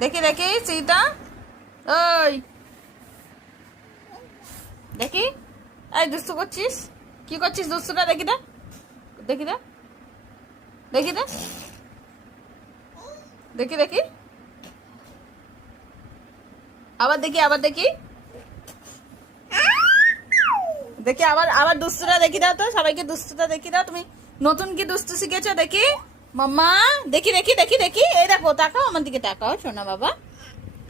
দেখি দেখি সিটা, ওই দেখি, এই দুষ্টু করছিস, কি করছিস দুষ্টুটা, দেখি দে, দেখি দে, দেখি দে, দেখি দেখি, আবার দেখি, আবার দেখি, দেখি আবার, আবার দুষ্টুটা দেখি দাও তো, সবাইকে দুষ্টুটা দেখি দাও। তুমি নতুন কি দুষ্টু শিখেছো দেখি মাম্মা, দেখি দেখি দেখি দেখি, এই দেখো, তাকাও আমার দিকে, তাকাও শোনা বাবা,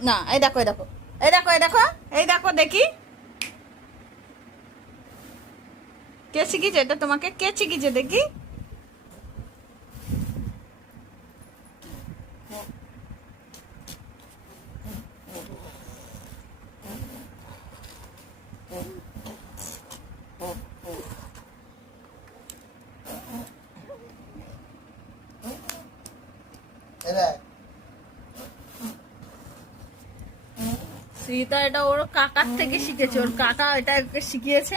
না এই দেখো, এই দেখো, এই দেখো, এই দেখো, এই দেখো দেখি, কে শিখিয়েছে এটা তোমাকে, কে শিখিয়েছে দেখি, সীতা এটা ওর কাকার থেকে শিখেছে, ওর কাকা এটা ওকে শিখিয়েছে।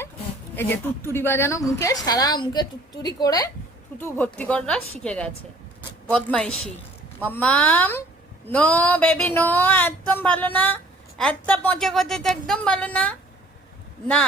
এই যে তুত্তুরি বাজানো, মুখে সারা মুখে তুত্তুরি করে থুতু ভর্তি করা শিখে গেছে, বদমাইশি। মাম্মাম নো বেবি নো, একদম ভালো না, এত পচে করতে একদম ভালো না, না